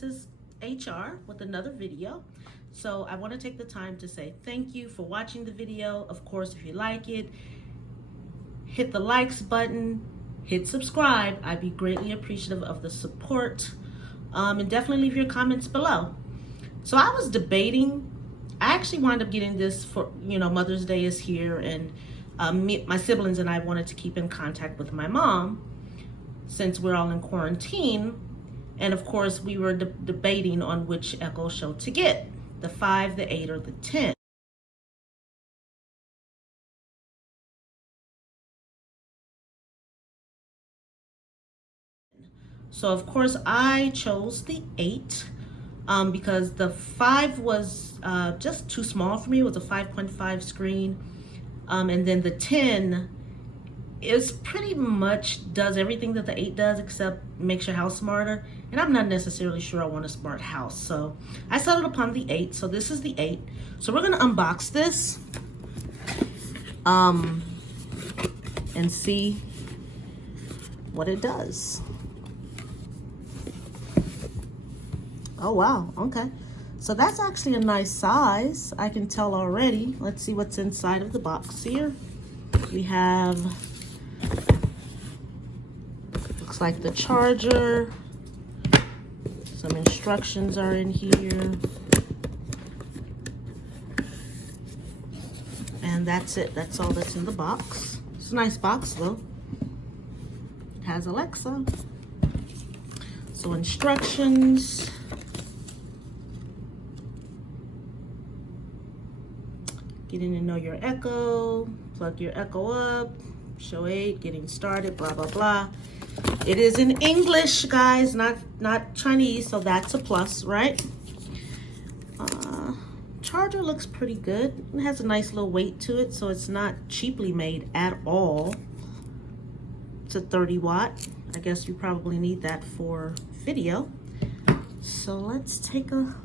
this is HR with another video. So I want to take the time to say thank you for watching the video. Of course, if you like it, hit the likes button, hit subscribe. I'd be greatly appreciative of the support. And definitely leave your comments below. So I was debating, I actually wound up getting this for, Mother's Day is here, and my siblings and I wanted to keep in contact with my mom since we're all in quarantine. And of course, we were debating on which Echo Show to get, the 5, the 8, or the 10. So of course I chose the 8 because the 5 was just too small for me. It was a 5.5 screen. And then the 10 is pretty much does everything that the 8 does except makes your house smarter. And I'm not necessarily sure I want a smart house. So I settled upon the 8. So this is the 8. So we're gonna unbox this and see what it does. Oh wow, okay. So that's actually a nice size, I can tell already. Let's see what's inside of the box here. We have, looks like the charger. Some instructions are in here. And that's it, that's all that's in the box. It's a nice box though. It has Alexa. So instructions. Getting to know your Echo, plug your Echo up, show 8, getting started, blah, blah, blah. It is in English, guys, not Chinese, so that's a plus, right? Charger looks pretty good. It has a nice little weight to it, so it's not cheaply made at all. It's a 30 watt. I guess you probably need that for video. So let's take a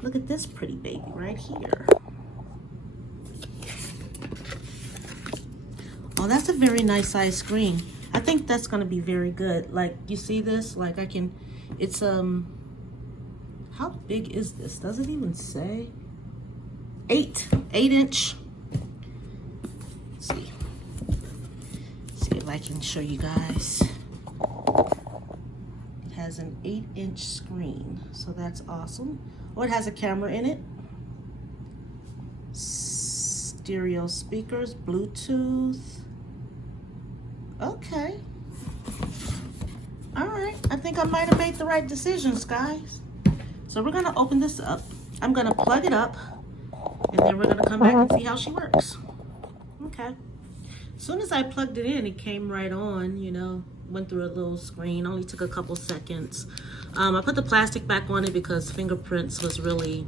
look at this pretty baby right here. Oh, that's a very nice size screen. I think that's gonna be very good. Like, you see this? Like it's, how big is this? Does it even say? 8 inch. Let's see if I can show you guys. It has an 8-inch screen, so that's awesome. Oh, it has a camera in it. Stereo speakers, Bluetooth. Okay. All right. I think I might have made the right decisions, guys. So we're going to open this up. I'm going to plug it up, and then we're going to come back and see how she works. Okay. As soon as I plugged it in, it came right on, went through a little screen. Only took a couple seconds. I put the plastic back on it because fingerprints was really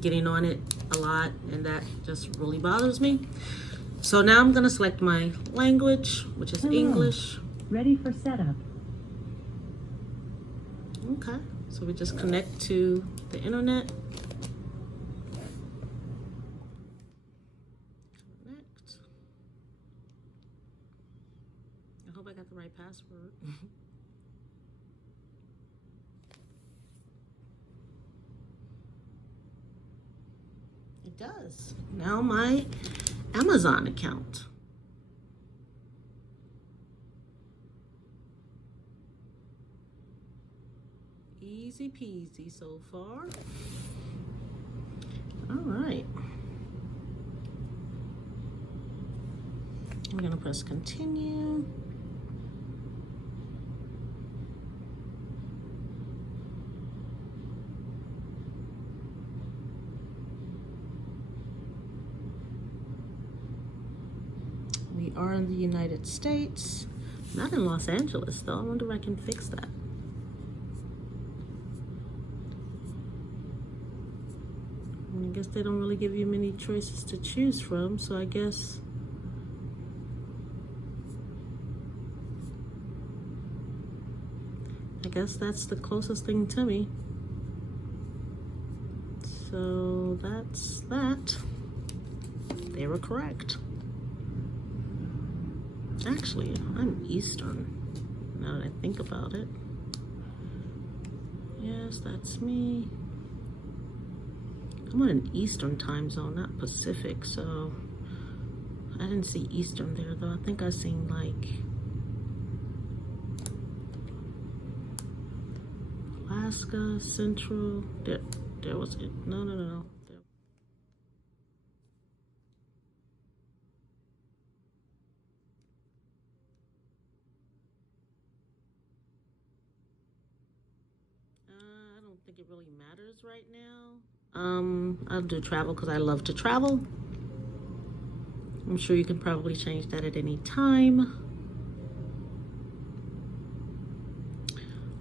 getting on it a lot, and that just really bothers me. So now I'm gonna select my language, which is English. Ready for setup. Okay, so we just connect to the internet. Connect. I hope I got the right password. It does. Now my Amazon account. Easy peasy so far. All right. I'm gonna press continue. We are in the United States, not in Los Angeles though. I wonder if I can fix that. I guess they don't really give you many choices to choose from, so I guess that's the closest thing to me. So that's that. They were correct. Actually, I'm Eastern, now that I think about it. Yes, that's me. I'm on an Eastern time zone, not Pacific, so I didn't see Eastern there though. I think I seen like Alaska, Central. There was it. No. There. I don't think it really matters right now. I'll do travel because I love to travel. I'm sure you can probably change that at any time.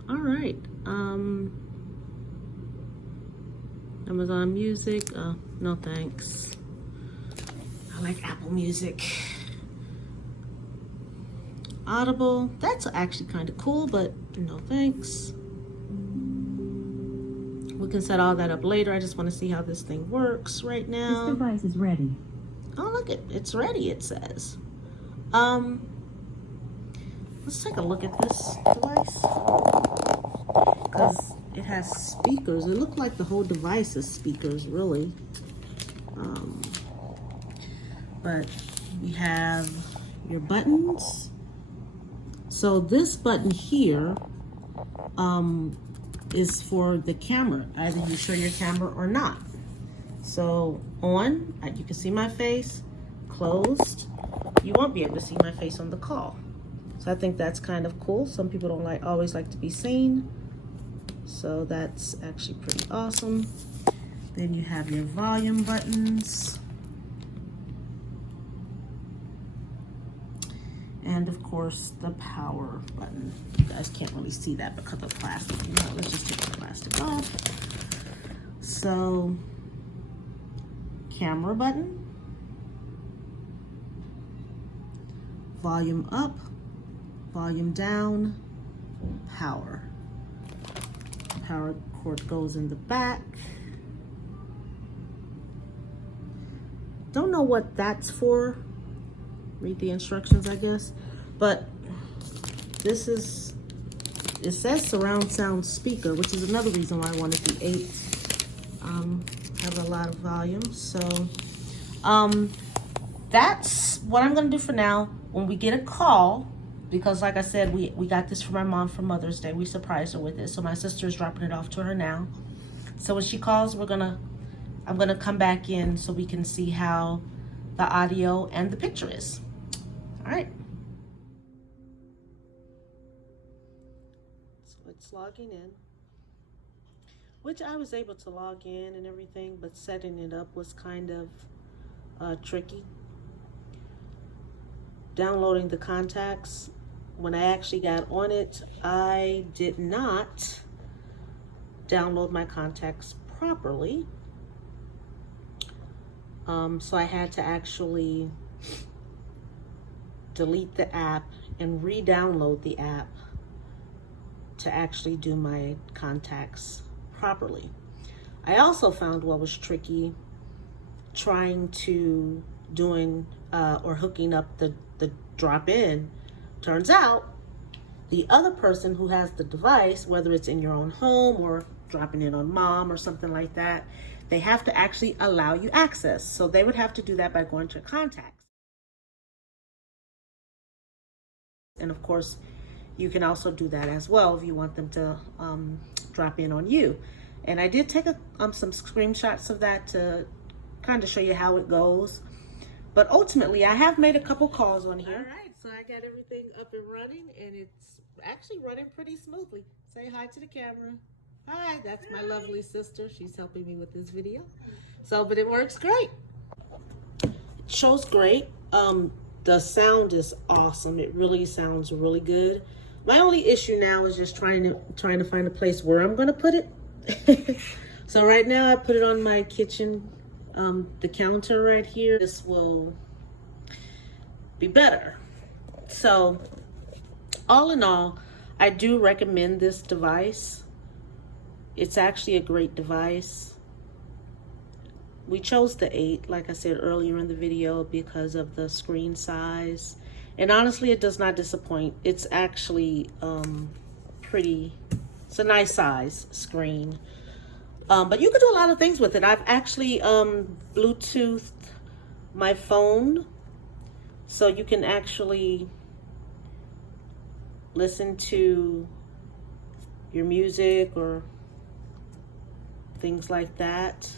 All right. Amazon Music. No thanks. I like Apple Music. Audible. That's actually kind of cool, but no thanks. We can set all that up later. I just want to see how this thing works right now. This device is ready. Oh, look, it's ready, it says. Let's take a look at this device. Because it has speakers. It looked like the whole device is speakers, really. But you have your buttons. So this button here is for the camera. Either you show your camera or not. So on, you can see my face. Closed, you won't be able to see my face on the call. So I think that's kind of cool. Some people don't always like to be seen. So that's actually pretty awesome. Then you have your volume buttons. And of course the power button. You guys can't really see that because of plastic. You know, let's just take the plastic off. So, camera button. Volume up, volume down, power. Power cord goes in the back. Don't know what that's for. Read the instructions, I guess. But this is, it says surround sound speaker, which is another reason why I wanted the 8. Have a lot of volume. So that's what I'm gonna do for now. When we get a call, because like I said, we got this for my mom for Mother's Day. We surprised her with it. So my sister is dropping it off to her now. So when she calls, I'm gonna come back in so we can see how the audio and the picture is. All right. So it's logging in, which I was able to log in and everything, but setting it up was kind of tricky. Downloading the contacts, when I actually got on it, I did not download my contacts properly. So I had to actually delete the app and re-download the app to actually do my contacts properly. I also found what was tricky trying to or hooking up the drop-in. Turns out the other person who has the device, whether it's in your own home or dropping in on mom or something like that, they have to actually allow you access. So they would have to do that by going to contacts. And of course, you can also do that as well if you want them to drop in on you. And I did take some screenshots of that to kind of show you how it goes. But ultimately, I have made a couple calls on here. All right, so I got everything up and running, and it's actually running pretty smoothly. Say hi to the camera. Hi, that's my lovely sister. She's helping me with this video. So, but it works great. It shows great. The sound is awesome. It really sounds really good. My only issue now is just trying to find a place where I'm gonna put it. So right now I put it on my kitchen, the counter right here. This will be better. So all in all, I do recommend this device. It's actually a great device. We chose the 8, like I said earlier in the video, because of the screen size. And honestly, it does not disappoint. It's actually pretty It's a nice size screen. But you can do a lot of things with it. I've actually Bluetoothed my phone, so you can actually listen to your music or things like that.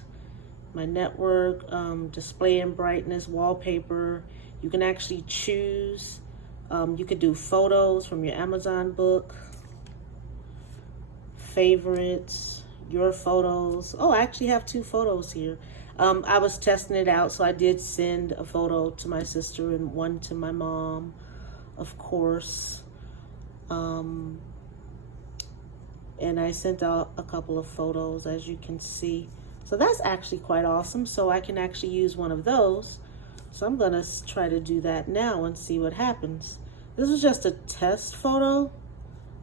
My network, display and brightness, wallpaper. You can actually choose. You could do photos from your Amazon book, favorites, your photos. Oh, I actually have 2 photos here. I was testing it out, so I did send a photo to my sister and one to my mom, of course. And I sent out a couple of photos, as you can see. So that's actually quite awesome. So I can actually use one of those. So I'm gonna try to do that now and see what happens. This is just a test photo.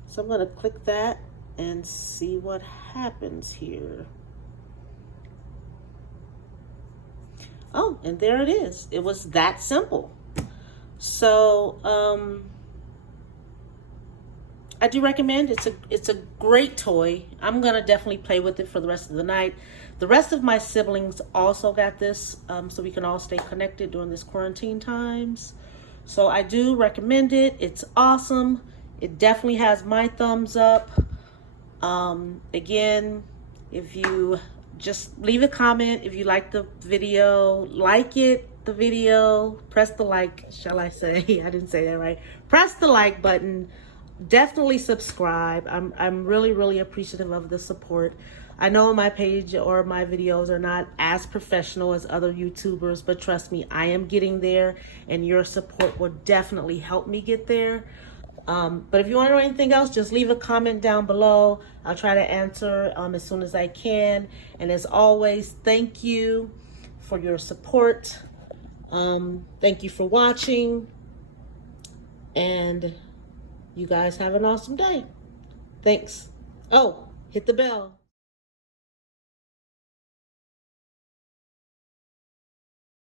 So I'm gonna click that and see what happens here. Oh, and there it is. It was that simple. So I do recommend it's a great toy. I'm gonna definitely play with it for the rest of the night. The rest of my siblings also got this, so we can all stay connected during this quarantine times. So I do recommend it. It's awesome. It definitely has my thumbs up. Again, if you just leave a comment if you like the video, the video, press the like, shall I say? I didn't say that right. Press the like button. Definitely subscribe. I'm really appreciative of the support. I know my page or my videos are not as professional as other YouTubers, but trust me, I am getting there, and your support will definitely help me get there. But if you want to know anything else, just leave a comment down below. I'll try to answer as soon as I can. And as always, thank you for your support. Thank you for watching. And you guys have an awesome day. Thanks. Oh, hit the bell.